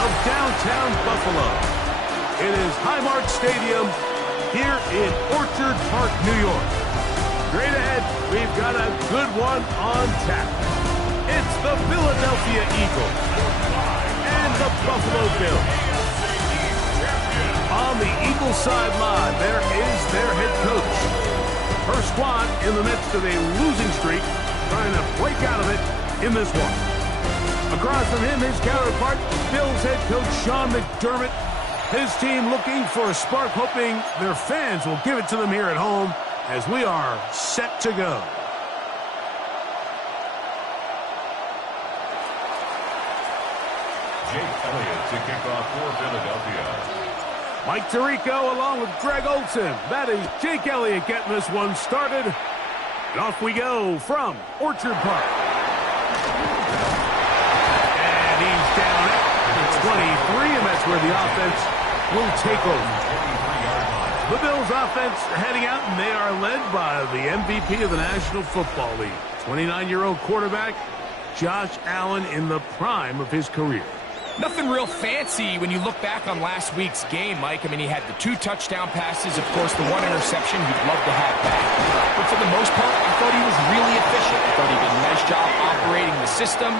of downtown Buffalo. It is Highmark Stadium here in Orchard Park, New York. Straight ahead, we've got a good one on tap. It's the Philadelphia Eagles and the Buffalo Bills. On the Eagles sideline, there is their head coach. Her squad in the midst of a losing streak, trying to break out of it in this one. Across from him, his counterpart, Bills head coach Sean McDermott. His team looking for a spark, hoping their fans will give it to them here at home as we are set to go. Jake Elliott to kick off for Philadelphia. Mike Tirico along with Greg Olsen. That is Jake Elliott getting this one started. And off we go from Orchard Park. And he's down at 23, and that's where the offense will take over. The Bills offense heading out, and they are led by the MVP of the National Football League. 29-year-old quarterback, Josh Allen, in the prime of his career. Nothing real fancy when you look back on last week's game, Mike. I mean, he had the 2 touchdown passes, of course, the 1 interception he'd love to have back. But for the most part, I thought he was really efficient. I thought he did a nice job operating the system.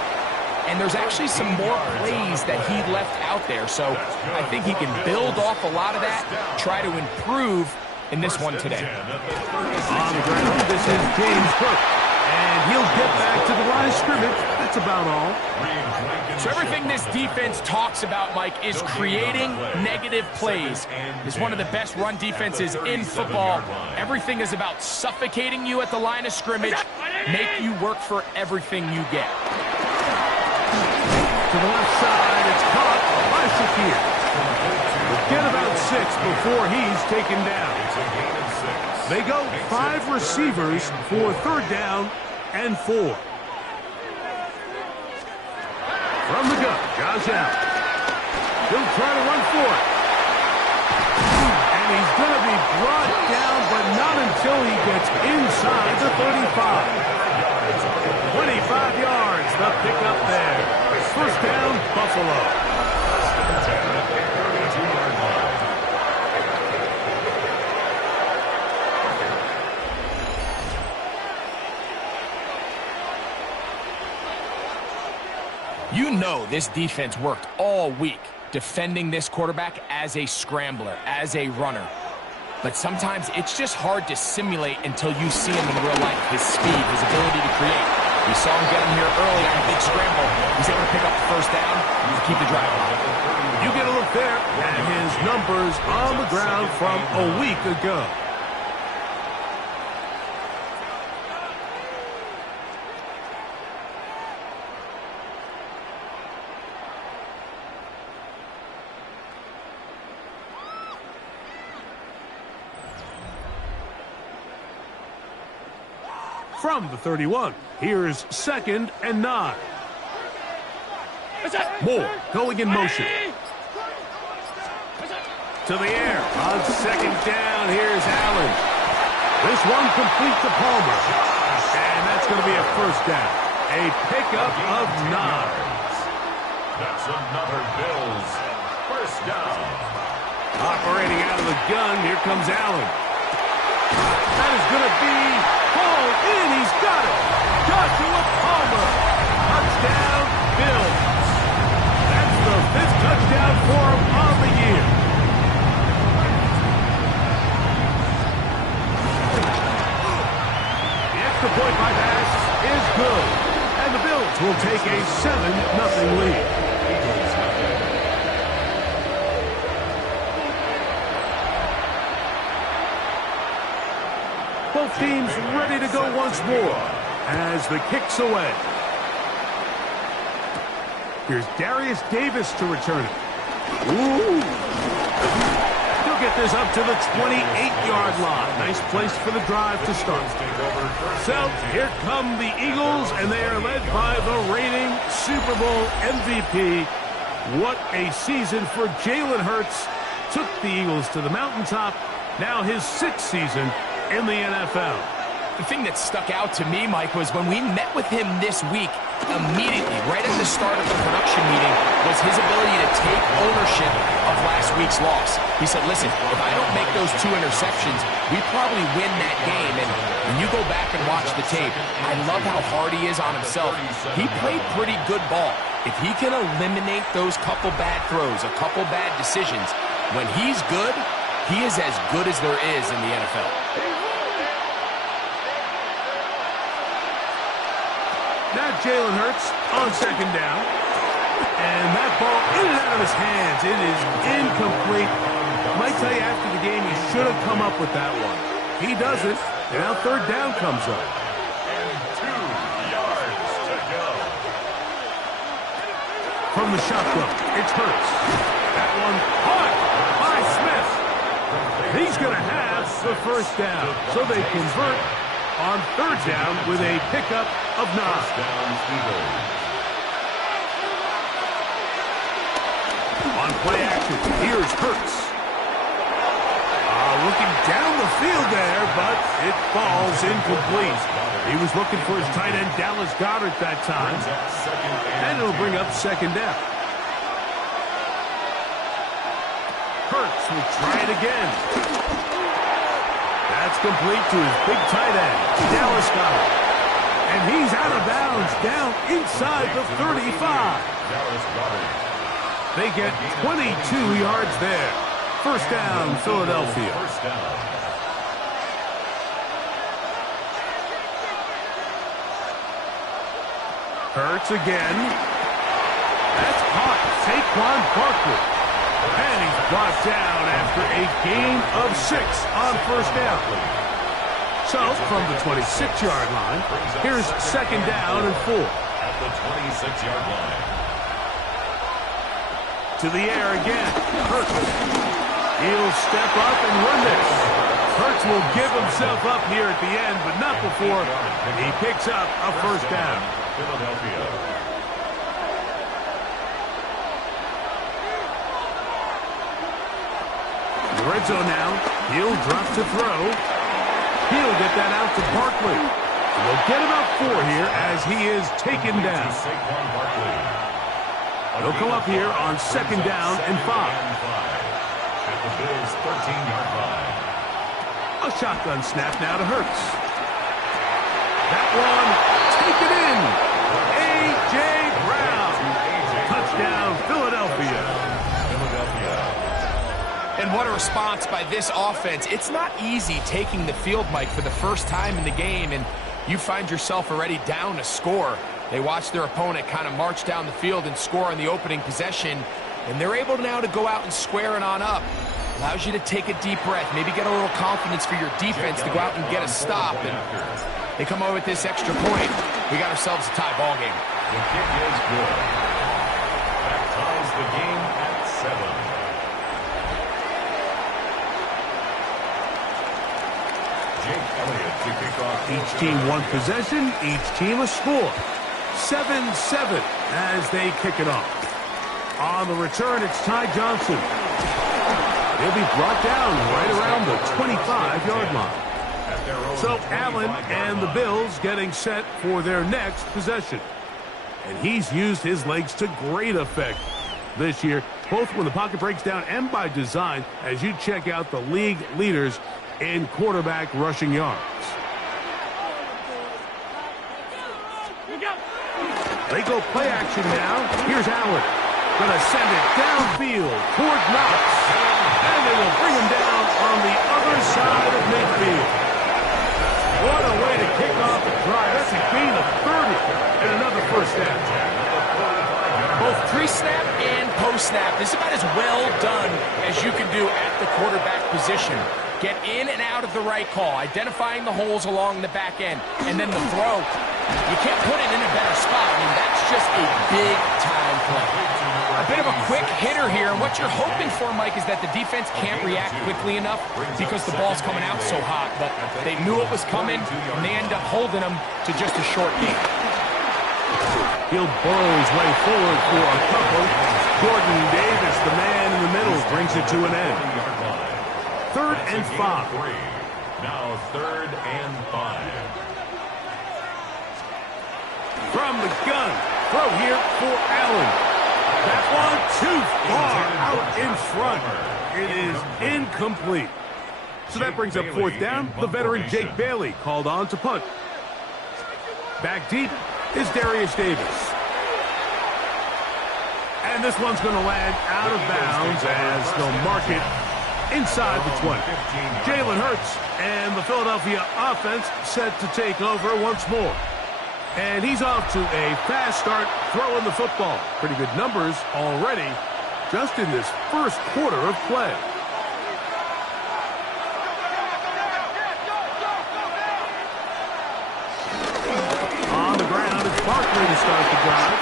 And there's actually some more plays that he left out there. So I think he can build off a lot of that, try to improve in this one today. On the ground, this is James Cook. And he'll get back to the line of scrimmage. That's about all. So everything this defense talks about, Mike, is creating negative plays. It's one of the best run defenses in football. Everything is about suffocating you at the line of scrimmage, make you work for everything you get. To the left side, it's caught by Shakir. Get about 6 before he's taken down. They go 5 receivers for 3rd down and 4. From the gun, Josh Allen. He'll try to run for it. And he's going to be brought down, but not until he gets inside the 35. 25 yards, the pickup there. 1st down, Buffalo. You know this defense worked all week defending this quarterback as a scrambler, as a runner. But sometimes it's just hard to simulate until you see him in real life. His speed, his ability to create. We saw him get him here early on a big scramble. He's able to pick up the 1st down to keep the drive alive. You get a look there at his numbers on the ground from a week ago. From the 31, here's 2nd and 9. Moore going in motion. To the air on 2nd down, here's Allen. This one complete to Palmer. And that's going to be a 1st down. A pickup of 9. That's another Bills 1st down. Operating out of the gun, here comes Allen. That is going to be hauled in. He's got it. Joshua Palmer. Touchdown, Bills. That's the 5th touchdown for him on the year. The extra point by pass is good. And the Bills will take a 7-0 lead. Both teams ready to go once more as the kick's away. Here's Darius Davis to return it. Ooh. He'll get this up to the 28-yard line. Nice place for the drive to start. So here come the Eagles, and they are led by the reigning Super Bowl MVP. What a season for Jalen Hurts. Took the Eagles to the mountaintop. Now his 6th season in the NFL. The thing that stuck out to me, Mike, was when we met with him this week, immediately, right at the start of the production meeting, was his ability to take ownership of last week's loss. He said, listen, if I don't make those 2 interceptions, we probably win that game. And when you go back and watch the tape, I love how hard he is on himself. He played pretty good ball. If he can eliminate those couple bad throws, a couple bad decisions, when he's good, he is as good as there is in the NFL. Now Jalen Hurts on second down. And that ball in and out of his hands. It is incomplete. I might tell you after the game he should have come up with that one. He doesn't. And now third down comes up. And 2 yards to go. From the shotgun, it's Hurts. That one caught by Smith. He's going to have the first down. So they convert on third down with a pickup of 9. On play action, here's Hurts. Looking down the field there, but it falls incomplete. He was looking for his tight end, Dallas Goedert, that time. And it'll bring up second down. Hurts will try it again. That's complete to his big tight end, Dallas Goedert. And he's out of bounds, down inside the 35. They get 22 yards there. First down, Philadelphia. Hurts again. That's caught. Saquon Barkley. And he's brought down after a gain of 6 on first down. So, from the 26-yard line, here's second down and 4. At the 26-yard line. To the air again. Hurts. He'll step up and run this. Hurts will give himself up here at the end, but not before he picks up a first down. Philadelphia. The red zone now. He'll drop to throw. He'll get that out to Barkley. They'll get about 4 here as he is taken down. He'll come up here on second down and 5. At the Bills' 13-yard line. A shotgun snap now to Hurts. That one taken in. A.J. Brown. Touchdown, Philadelphia. And what a response by this offense. It's not easy taking the field, Mike, for the first time in the game, and you find yourself already down a score. They watch their opponent kind of march down the field and score on the opening possession, and they're able now to go out and square it on up. Allows you to take a deep breath, maybe get a little confidence for your defense to go out and get a stop. And they come over with this extra point. We got ourselves a tie ball game. The kick is good. That ties the game at 7. Jake Elliott to kick off. Each team one possession, each team a score. 7-7 as they kick it off. On the return, it's Ty Johnson. He'll be brought down right around the 25-yard line. So Allen and the Bills getting set for their next possession. And he's used his legs to great effect this year, both when the pocket breaks down and by design, as you check out the league leaders in quarterback rushing yards. They go play action now. Here's Allen. Gonna send it downfield toward Knox. And they will bring him down on the other side of midfield. What a way to kick off the drive. That's a gain of 30 and another first down. Both pre-snap and post-snap. This is about as well done as you can do at the quarterback position. Get in and out of the right call, identifying the holes along the back end, and then the throw. You can't put it in a better spot. I mean, that's just a big-time play. A bit of a quick hitter here, and what you're hoping for, Mike, is that the defense can't react quickly enough because the ball's coming out so hot, but they knew it was coming, and they end up holding them to just a short gain. He'll burrow his way forward for a couple. Jordan Davis, the man in the middle, brings it to an end. 3rd and 5. Now 3rd and 5. From the gun, throw here for Allen. That one too far out in front. It is incomplete. So that brings up 4th down. The veteran Jake Bailey called on to punt. Back deep is Darius Davis. And this one's going to land out of bounds as they'll mark it inside the 20. Jalen Hurts and the Philadelphia offense set to take over once more. And he's off to a fast start throwing the football. Pretty good numbers already just in this first quarter of play. On the ground, it's Barkley to start the drive.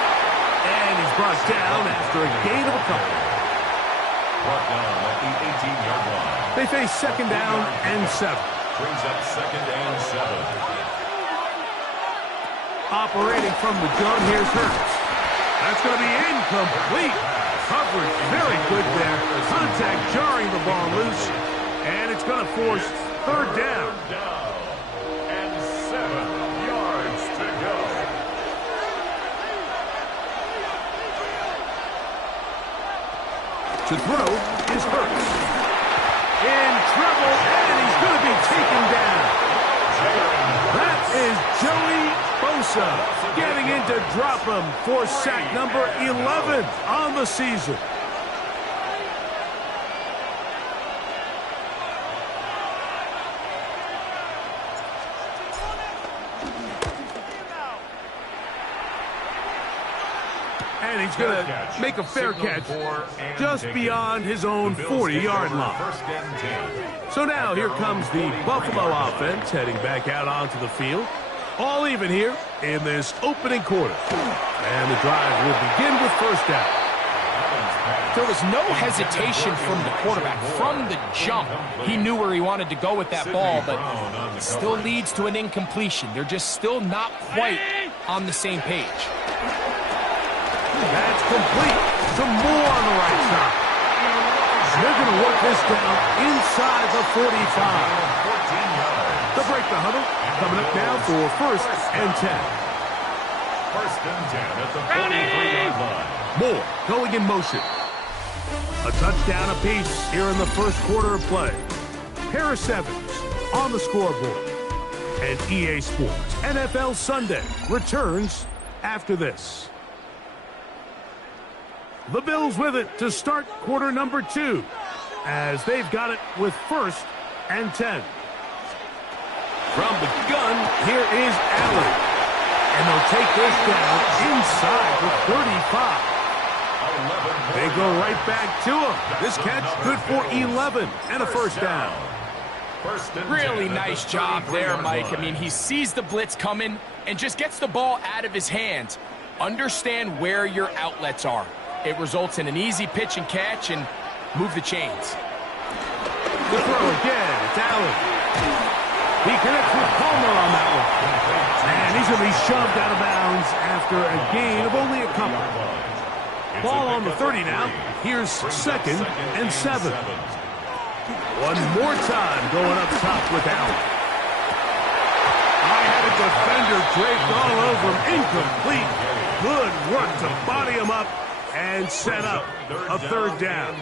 And he's brought down after a gain of a couple. Brought down at the 18-yard line. They face 2nd down and 7. Brings up 2nd and 7. Operating from the gun, here's Hurts. That's going to be incomplete. Coverage very good there. Contact jarring the ball loose. And it's going to force 3rd down. And 7 yards to go. To throw is Hurts. In trouble, and he's going to be taken down. That is Joey Bosa getting in to drop him for sack number 11 on the season. And he's going to make a fair catch just beyond his own 40-yard line. So now here comes the Buffalo offense heading back out onto the field. All even here in this opening quarter. And the drive will begin with 1st down. There was no hesitation from the quarterback. From the jump, he knew where he wanted to go with that ball, but it still leads to an incompletion. They're just still not quite on the same page. That's complete. Some more on the right side. They're going to work this down inside the 45. They'll break the huddle. Coming up now for 1st and 10. 1st and 10 at the 43-yard line. Moore going in motion. A touchdown apiece here in the first quarter of play. Harris Evans on the scoreboard. And EA Sports NFL Sunday returns after this. The Bills with it to start quarter number 2 as they've got it with 1st and 10. From the gun, here is Allen. And they'll take this down inside the 35. They go right back to him. This catch good for 11 and a 1st down. Really nice job there, Mike. I mean, he sees the blitz coming and just gets the ball out of his hands. Understand where your outlets are. It results in an easy pitch and catch and move the chains. The throw again. It's Allen. He connects with Palmer on that one. And he's going to be shoved out of bounds after a gain of only a couple. Ball on the 30 now. Here's 2nd and 7. One more time going up top with Allen. I had a defender draped all over him. Incomplete. Good work to body him up and set up a 3rd down.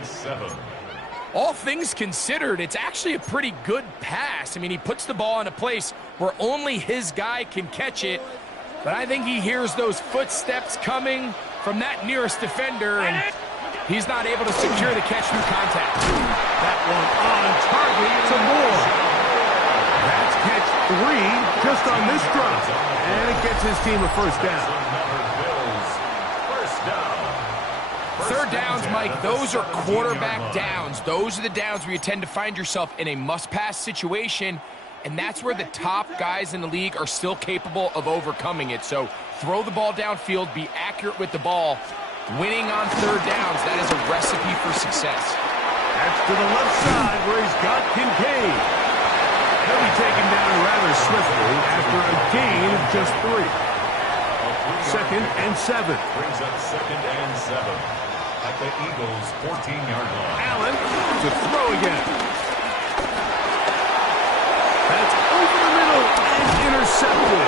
All things considered, it's actually a pretty good pass. I mean, he puts the ball in a place where only his guy can catch it. But I think he hears those footsteps coming from that nearest defender, and he's not able to secure the catch through contact. That one on target to Moore. That's catch 3 just on this drive. And it gets his team a 1st down. 3rd downs, Mike, those are quarterback downs. Those are the downs where you tend to find yourself in a must-pass situation, and that's where the top guys in the league are still capable of overcoming it. So throw the ball downfield, be accurate with the ball. Winning on 3rd downs, that is a recipe for success. That's to the left side where he's got Kincaid. He'll be taken down rather swiftly after a gain of just 3. 2nd and 7. Brings up 2nd and 7. At the Eagles' 14-yard line. Allen to throw again. intercepted.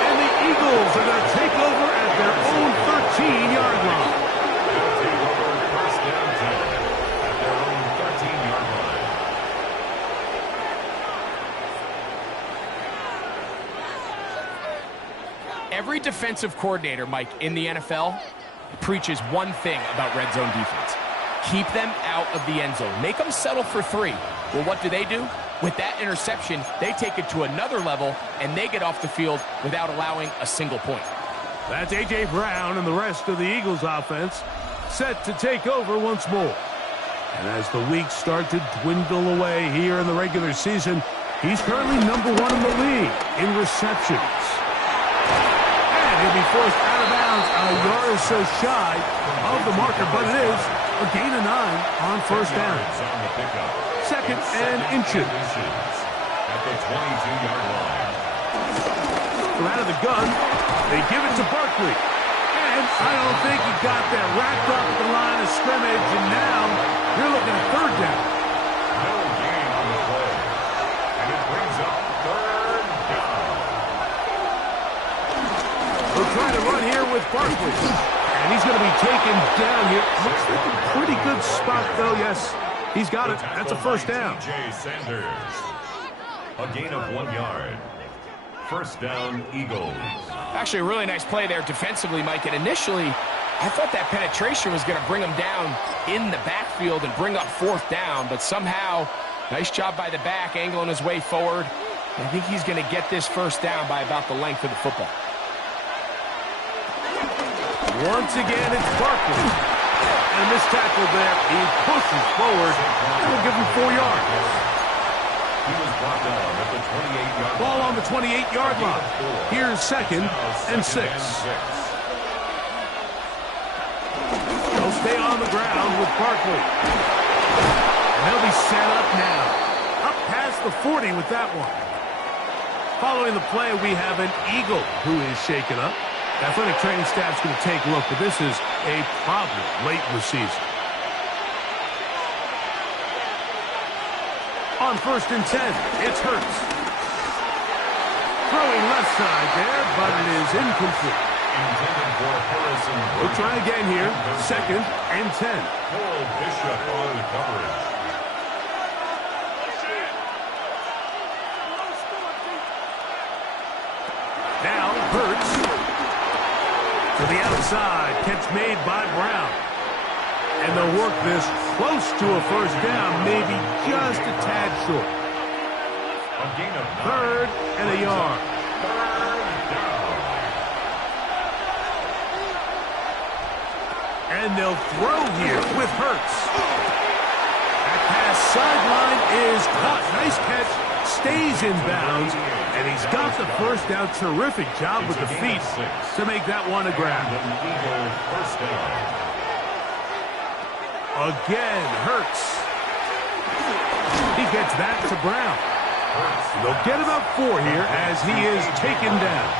And the Eagles are going to take over at their own 13-yard line. They'll take over first down 10 at their own 13-yard line. Every defensive coordinator, Mike, in the NFL preaches one thing about red zone defense. Keep them out of the end zone. Make them settle for 3. Well, what do? With that interception, they take it to another level, and they get off the field without allowing a single point. That's A.J. Brown and the rest of the Eagles offense set to take over once more. And as the weeks start to dwindle away here in the regular season, he's currently #1 in the league in receptions. And he'll be forced out of bounds a yard or so shy of the marker, but it is a gain of 9 on first down. Second and inches. At the 22-yard line. Out of the gun, they give it to Barkley. And I don't think he got that wrapped up at the line of scrimmage, and now you're looking at third down. No gain on the play. And it brings up third down. They'll try to run here with Barkley. And he's going to be taken down here. Looks like a pretty good spot, though. Yes, he's got it. That's a first down. T.J. Sanders. A gain of 1 yard. First down, Eagles. Actually, a really nice play there defensively, Mike. And initially, I thought that penetration was going to bring him down in the backfield and bring up fourth down. But somehow, nice job by the back, angling his way forward. I think he's going to get this first down by about the length of the football. Once again, it's Barkley. And a missed tackle there. He pushes forward. And we'll give him 4 yards. He was brought down at the 28-yard line. Ball on the 28-yard line. Here's second and 6. They'll stay on the ground with Barkley. And they'll be set up now. Up past the 40 with that one. Following the play, we have an Eagle who is shaken up. The athletic training staff's going to take a look, but this is a problem late in the season. On first and 10, it's Hurts. Throwing left side there, but it is incomplete. Intended for Harrison. We'll try again here. Second and 10. Paul Bishop on the coverage. Now Hurts to the outside. Catch made by Brown. And they'll work this close to a first down, maybe just a tad short. A gain of 9. Third and a yard. Third down. And they'll throw here with Hurts. That pass sideline is caught. Nice catch. Stays in bounds. And he's got the first down. Terrific job with the feet to make that one a grab. Eagle first down. Again, Hurts. He gets that to Brown. They'll get about 4 here as he is taken down.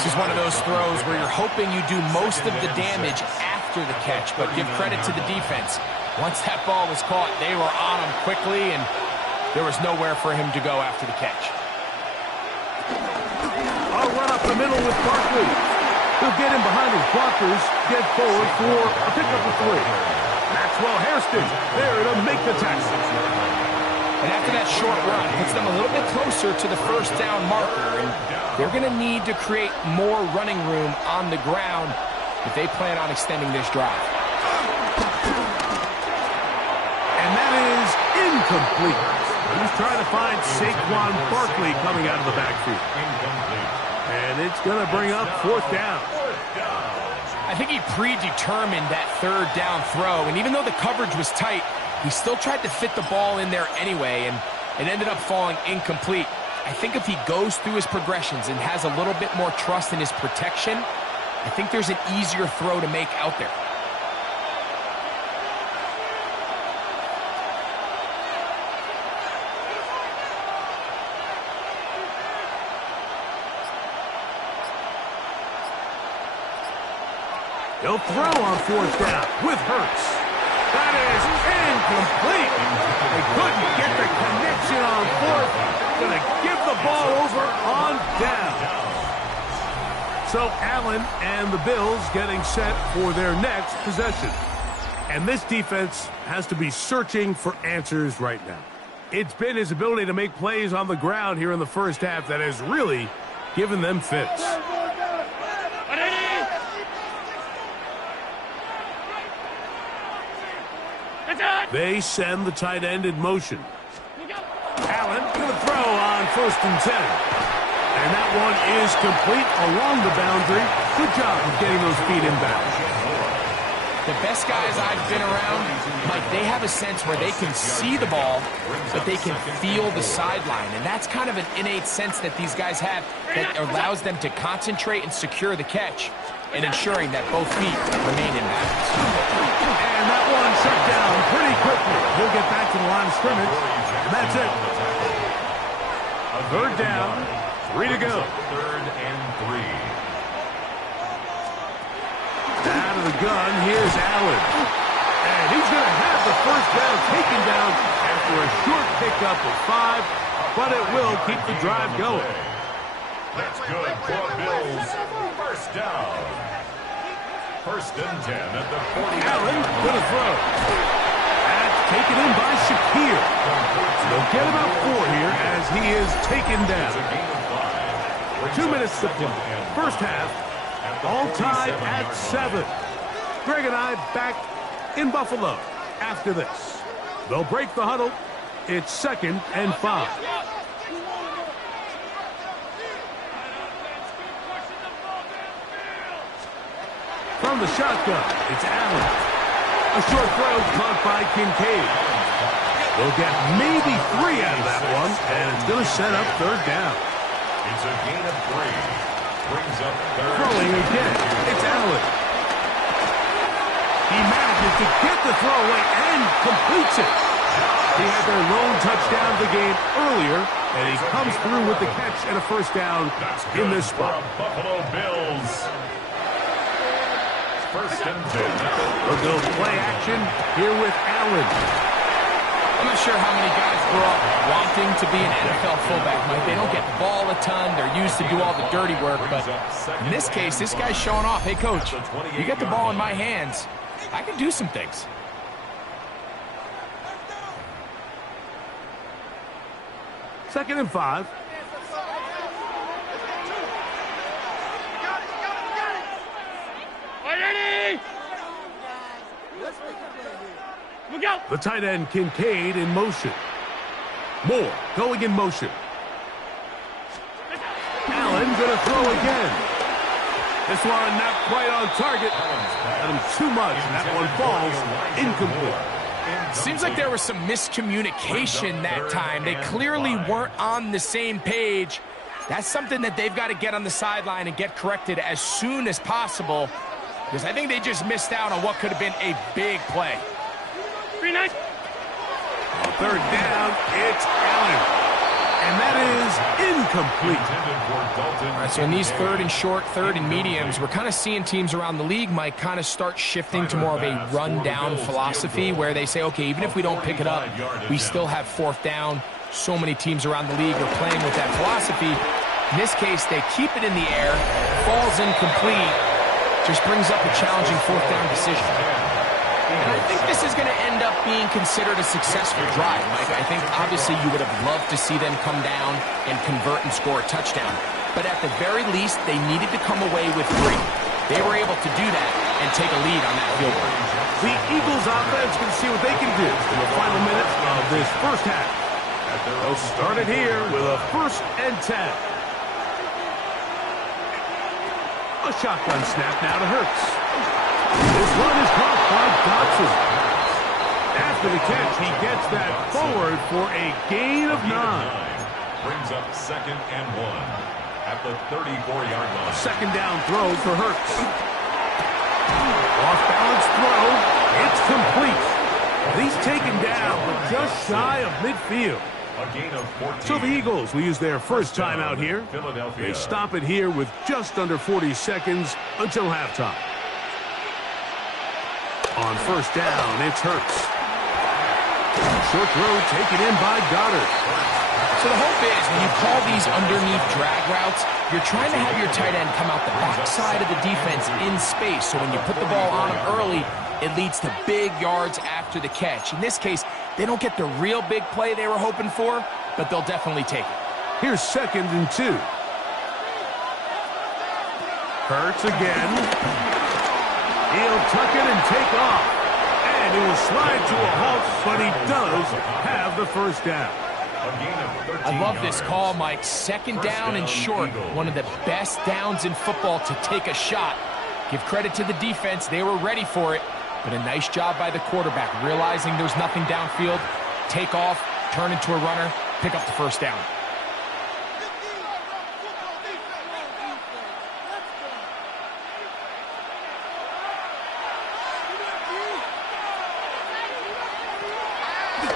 This is one of those throws where you're hoping you do most of the damage after the catch, but give credit to the defense. Once that ball was caught, they were on him quickly, and there was nowhere for him to go after the catch. I'll run up the middle with Barkley. He'll get in behind his blockers, get forward for a pickup of 3. Maxwell Hairston there to make the tackle. And after that short run, puts them a little bit closer to the first down marker, and they're going to need to create more running room on the ground if they plan on extending this drive. And that is incomplete. He's trying to find Saquon Barkley coming out of the backfield. And it's going to bring up fourth down. I think he predetermined that third down throw, and even though the coverage was tight, he still tried to fit the ball in there anyway, and it ended up falling incomplete. I think if he goes through his progressions and has a little bit more trust in his protection, I think there's an easier throw to make out there. They'll throw on fourth down with Hurts. That is incomplete. They couldn't get the connection on fourth. Going to give the the ball over on down. So Allen and the Bills getting set for their next possession. And this defense has to be searching for answers right now. It's been his ability to make plays on the ground here in the first half that has really given them fits. They send the tight end in motion. Allen going to throw on 1st and 10. And that one is complete along the boundary. Good job of getting those feet in bounds. The best guys I've been around, Mike, they have a sense where they can see the ball, but they can feel the sideline. And that's kind of an innate sense that these guys have that allows them to concentrate and secure the catch and ensuring that both feet remain in bounds. And that one shut down pretty quickly. He'll get back to the line of scrimmage, and that's it. 3rd down, 3 to go. 3rd and 3. Out of the gun, here's Allen. And he's going to have the 1st down taken down after a short pickup of 5, but it will keep the drive going. That's good for Bills. 1st down. 1st and 10 at the 40. Allen going to throw. That's taken in by Shakir. They'll get about 4 here as he is taken down. 2 minutes to play. First half, all tied at 7. Greg and I back in Buffalo after this. They'll break the huddle. It's 2nd and 5. From the shotgun, it's Allen. A short throw caught by Kincaid. They'll get maybe 3 out of that one, and it's going to set up 3rd down. It's a gain of 3. Brings up 3rd. Throwing again, it's Allen. He manages to get the throw away and completes it. He had their lone touchdown of the game earlier, and he comes through with the catch and a 1st down in this spot. Buffalo Bills. 1st and 10. We'll go play action here with Allen. I'm not sure how many guys grow up wanting to be an NFL fullback, Mike. They don't get the ball a ton. They're used to do all the dirty work. But in this case, this guy's showing off. Hey, coach, you get the ball in my hands. I can do some things. Second and 5. The tight end, Kincaid, in motion. Moore going in motion. Allen going to throw again. This one not quite on target. Got him too much, and that one falls incomplete. Seems like there was some miscommunication that time. They clearly weren't on the same page. That's something that they've got to get on the sideline and get corrected as soon as possible, because I think they just missed out on what could have been a big play. 3rd down, it's Allen. And that is incomplete. All right, so in these 3rd and short, 3rd and mediums, we're kind of seeing teams around the league, Mike, kind of start shifting to more of a run-down philosophy where they say, okay, even if we don't pick it up, we still have 4th down. So many teams around the league are playing with that philosophy. In this case, they keep it in the air, falls incomplete, just brings up a challenging 4th down decision. And I think this is going to end up being considered a successful drive, Mike. I think obviously you would have loved to see them come down and convert and score a touchdown. But at the very least, they needed to come away with 3. They were able to do that and take a lead on that field goal. The Eagles offense can see what they can do in the final minutes of this first half. They'll start it here with a 1st and 10. A shotgun snap now to Hurts. This one is caught by Dotson. After the catch, he gets that forward for a gain of 9. Brings up 2nd and 1 at the 34-yard line. 2nd down throw for Hurts. Off-balance throw. It's complete. And he's taken down, but just shy of midfield. A gain of 14. So the Eagles will use their first time out here. They stop it here with just under 40 seconds until halftime. On 1st down, it's Hurts. Short throw taken in by Goddard. So the hope is when you call these underneath drag routes, you're trying to have your tight end come out the backside of the defense in space. So when you put the ball on him early, it leads to big yards after the catch. In this case, they don't get the real big play they were hoping for, but they'll definitely take it. Here's 2nd and 2. Hurts again. He'll tuck it and take off. And he will slide to a halt, but he does have the first down. I love this call, Mike. 2nd down and short. One of the best downs in football to take a shot. Give credit to the defense. They were ready for it. But a nice job by the quarterback, realizing there's nothing downfield. Take off, turn into a runner, pick up the first down.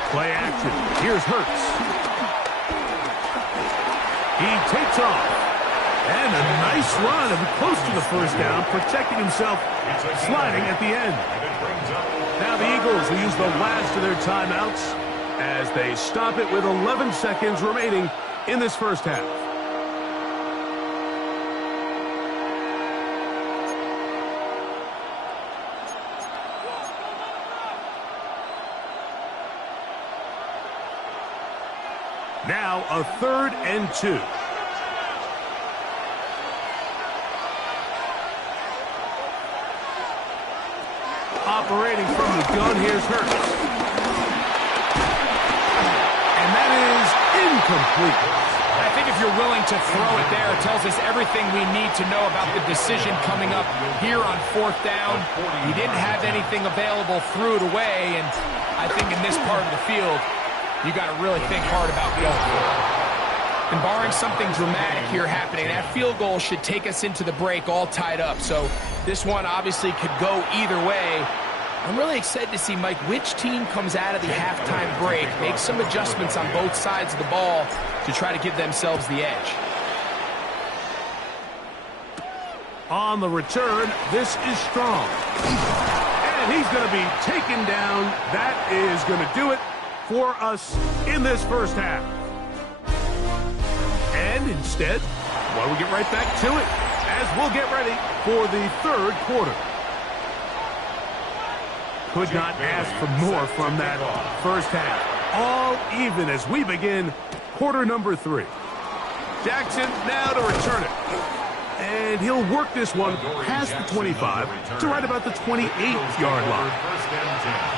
Play action. Here's Hurts. He takes off. And a nice run and close to the first down, protecting himself, sliding at the end. Now the Eagles will use the last of their timeouts as they stop it with 11 seconds remaining in this first half. Now a 3rd and 2. Operating from the gun, here's Hurts. And that is incomplete. I think if you're willing to throw it there, it tells us everything we need to know about the decision coming up here on 4th down. He didn't have anything available, threw it away, and I think in this part of the field, you got to really think hard about going for it. And barring something dramatic here happening, that field goal should take us into the break all tied up. So this one obviously could go either way. I'm really excited to see, Mike, which team comes out of the halftime break, make some adjustments on both sides of the ball to try to give themselves the edge. On the return, this is strong. And he's going to be taken down. That is going to do it for us in this first half. And instead, well, we'll get right back to it as we'll get ready for the 3rd quarter. Could not ask for more from that first half. All even as we begin quarter number 3. Jackson now to return it. And he'll work this one past the 25 to right about the 28-yard line.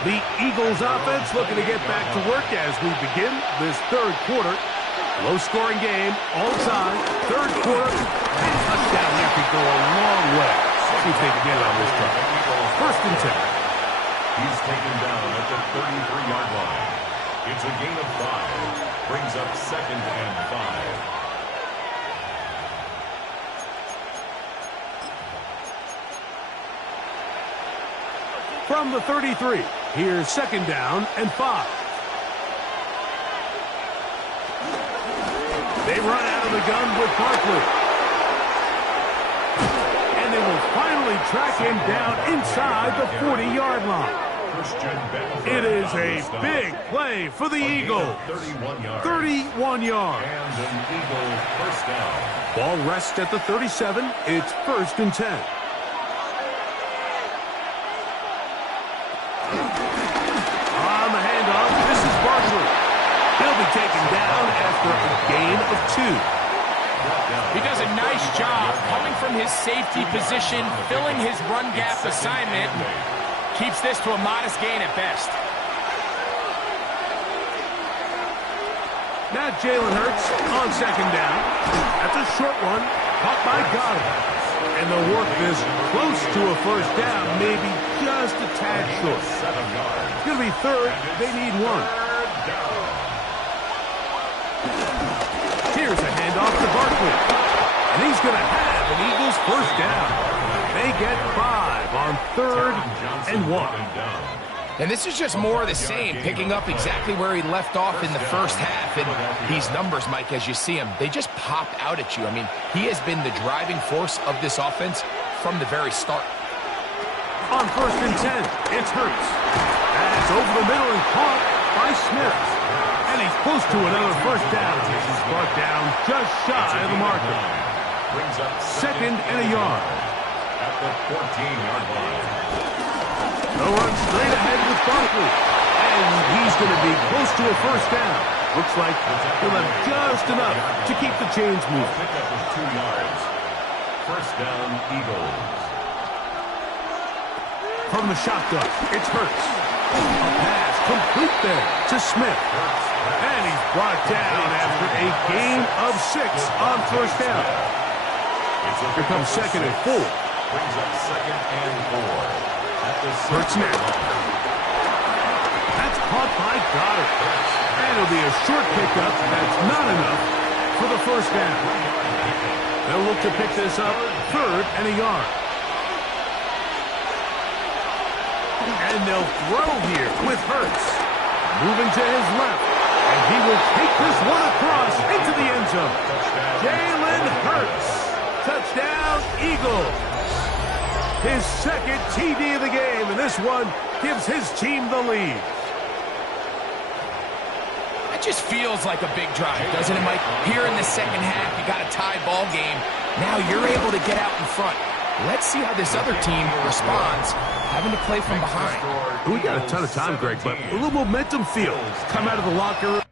The Eagles offense looking to get back to work as we begin this 3rd quarter. Low-scoring game, all time, 3rd quarter. And touchdown here could go a long way. See if they can get it on this drive. 1st and 10. He's taken down at the 33-yard line. It's a gain of 5. Brings up 2nd and 5. From the 33, here's 2nd down and 5. They run out of the gun with Barkley. And they will finally track him down inside the 40-yard line. It is a big play for the Eagles. 31 yards. And an Eagle first down. Ball rests at the 37. It's 1st and 10. On the handoff, this is Barkley. He'll be taken down after a gain of 2. He does a nice job coming from his safety position, filling his run gap assignment. Keeps this to a modest gain at best. Now Jalen Hurts on 2nd down. That's a short one, caught by Goddard. And they'll work this close to a first down, maybe just a tad short. It's going to be 3rd. They need 1. Here's a handoff to Barkley. And he's going to have an Eagles first down. They get 5 on 3rd and 1. And this is just more of the same, picking up exactly where he left off in the first half. And these numbers, Mike, as you see him, they just pop out at you. I mean, he has been the driving force of this offense from the very start. On 1st and 10, it's Hurts. That's over the middle and caught by Smith. And And he's close to another first down. This is brought down just shy of the marker. Brings up Second and a yard. At the 14-yard line. They'll run straight ahead with Barkley. And he's going to be close to a first down. Looks like he'll have just enough to keep the chains moving. Pick up with 2 yards. First down, Eagles. From the shotgun, it's Hurts. A pass complete there to Smith. And he's brought down after a gain of 6 on first down. Here comes second and 4. Brings up second and 4. At the Hurts now. That's caught by Goddard. And it'll be a short pickup. That's not enough for the first down. They'll look to pick this up third and a yard. And they'll throw here with Hurts. Moving to his left. And he will take this one across into the end zone. Jalen Hurts. Touchdown, Eagles. His second TD of the game, and this one gives his team the lead. That just feels like a big drive, doesn't it, Mike? Here in the second half, you got a tie ball game. Now you're able to get out in front. Let's see how this other team responds, having to play from behind. We got a ton of time, Greg, but a little momentum feel. Come out of the locker room.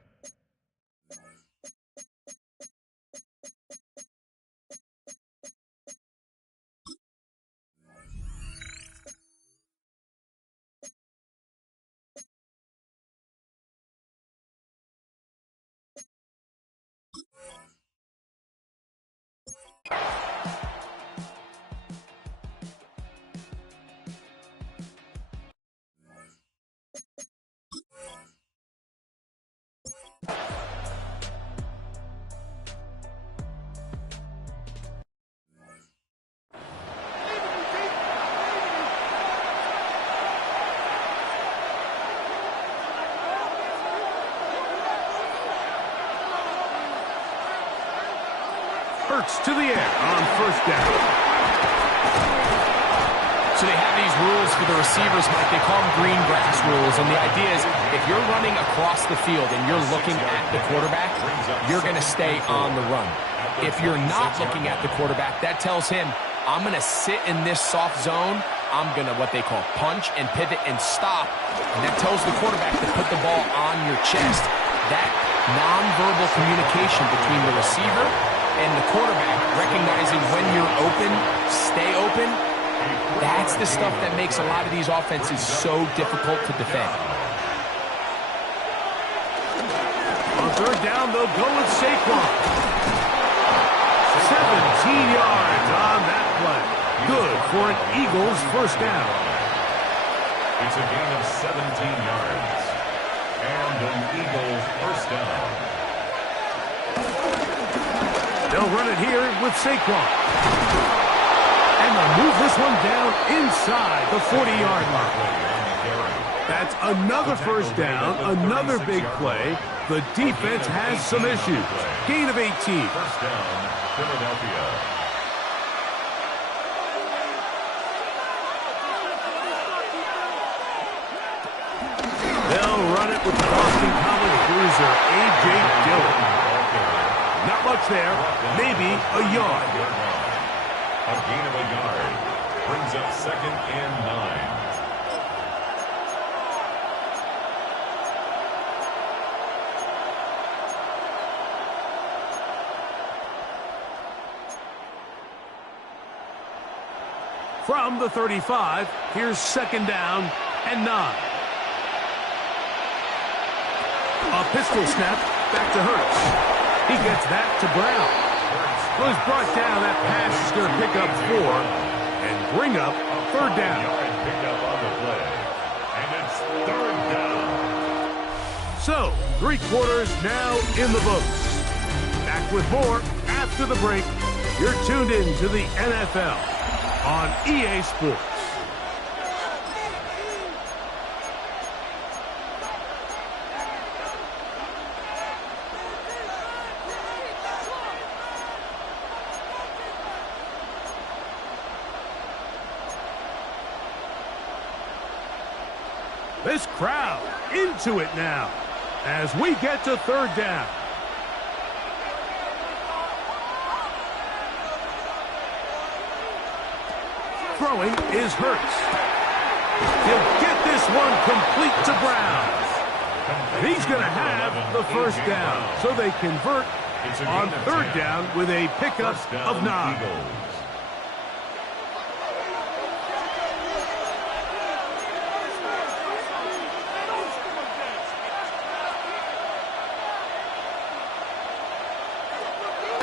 Hurts to the air on first down. So they have these rules for the receivers, Mike. They call them green grass rules. And the idea is if you're running across the field and you're looking at the quarterback, you're going to stay on the run. If you're not looking at the quarterback, that tells him, I'm going to sit in this soft zone. I'm going to what they call punch and pivot and stop. And that tells the quarterback to put the ball on your chest. That nonverbal communication between the receiver and the quarterback, recognizing when you're open, stay open, that's the stuff that makes a lot of these offenses so difficult to defend. On third down, they'll go with Saquon. 17 yards on that play. Good for an Eagles first down. It's a gain of 17 yards. And an Eagles first down. They'll run it here with Saquon. And they'll move this one down inside the 40-yard line. That's another first down, another big play. The defense has some issues. Gain of 18. First down, Philadelphia. They'll run it with the Boston College bruiser, A.J. Dillon. Not much there, maybe a yard. A gain of a yard. Brings up second and 9. From the 35, here's second down and 9. A pistol snap, back to Hurts. He gets that to Brown. Who's brought down. That pass is going to pick up 4 and bring up third down. Pick up on the play. And it's third down. So, 3 quarters now in the books. Back with more after the break. You're tuned in to the NFL on EA Sports. This crowd into it now. as we get to third down. Throwing is Hurts. He'll get this one complete to Brown. And he's going to have the first down. So they convert on third down with a pickup of 9.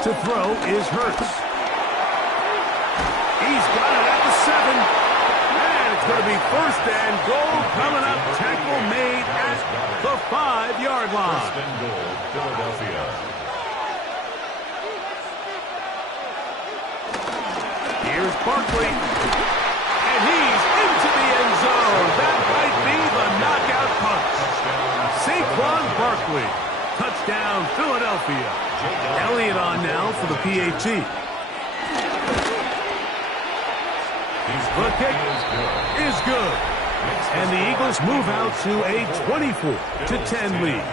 To throw is Hurts. He's got it at the 7. And it's going to be first and goal coming up. Tackle made at the 5-yard line. First and goal, Philadelphia. Here's Barkley. And he's into the end zone. That might be the knockout punch. Saquon Barkley. Touchdown, Philadelphia. Elliott on now for the PAT. The kick is good. And the Eagles move out to a 24-10 lead.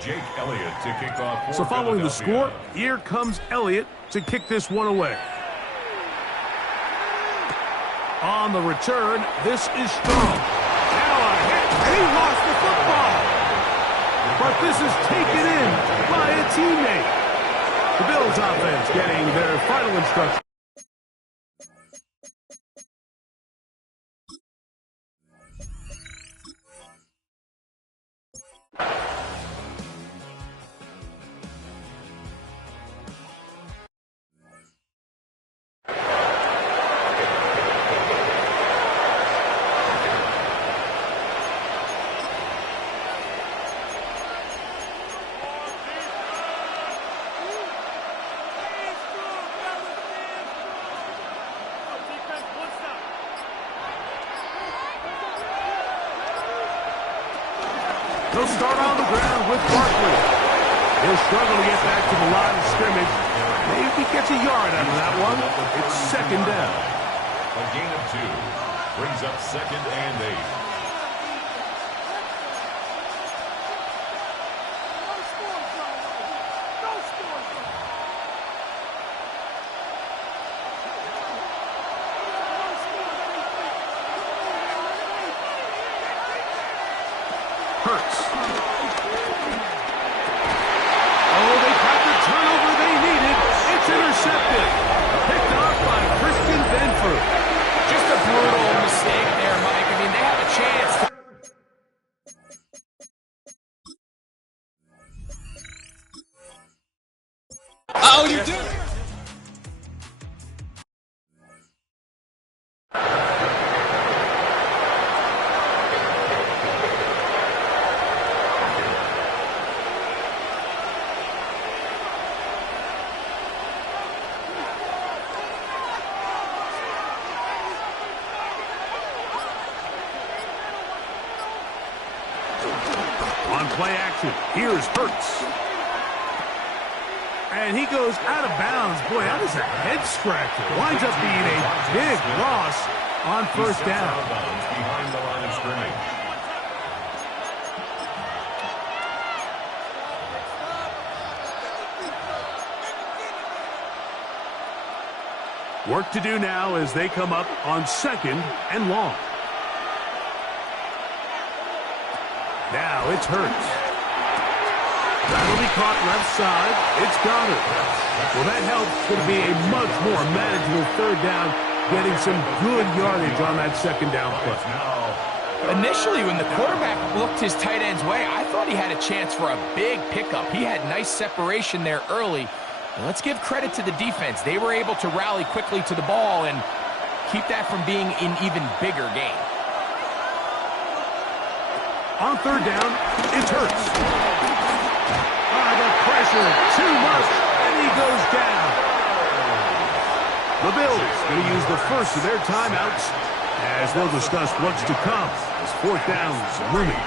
Jake Elliott to kick off. So following the score, here comes Elliott to kick this one away. On the return, this is strong. Now a hit, and he lost the football. But this is taken in by a teammate. The Bills offense getting their final instruction. They'll start on the ground with Barkley. He'll struggle to get back to the line of scrimmage. Maybe gets a yard out of that one. It's second down. A gain of 2 brings up second and 8. Hurts. Oh, they got the turnover they needed. It's intercepted. Picked off by Christian Benford. Just a brutal mistake there, Mike. I mean, they have a chance. Oh, you do? On play action, here's Hurts. And he goes out of bounds. Boy, that was a head scratcher. Winds up being a big loss on first down. Behind the line of scrimmage. Work to do now as they come up on second and long. Now it's Hurts. That'll be caught left side. It's Goddard. Well, that helps. It's going to be a much more manageable third down, getting some good yardage on that second down play. Initially, when the quarterback looked his tight end's way, I thought he had a chance for a big pickup. He had nice separation there early. And let's give credit to the defense. They were able to rally quickly to the ball and keep that from being an even bigger game. On third down, it's Hurts. The pressure, too much, and he goes down. The Bills going to use the first of their timeouts, as they'll discuss what's to come as fourth down's looming.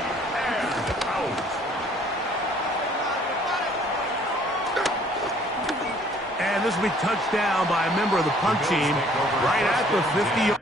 And this will be touched down by a member of the punt team right at the 50-yard.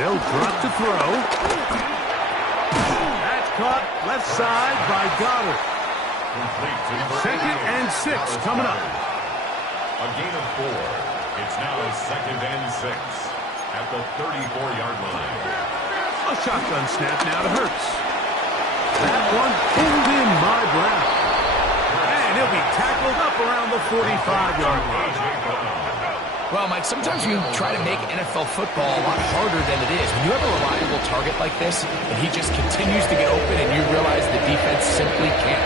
They'll drop to throw. That's caught left side by Goddard. Second and 6 coming up. A gain of 4. It's now second and 6 at the 34-yard line. A shotgun snap now to Hurts. That one pulled in by Brown. And he'll be tackled up around the 45-yard line. Well, Mike, sometimes you try to make NFL football a lot harder than it is. When you have a reliable target like this, and he just continues to get open, and you realize the defense simply can't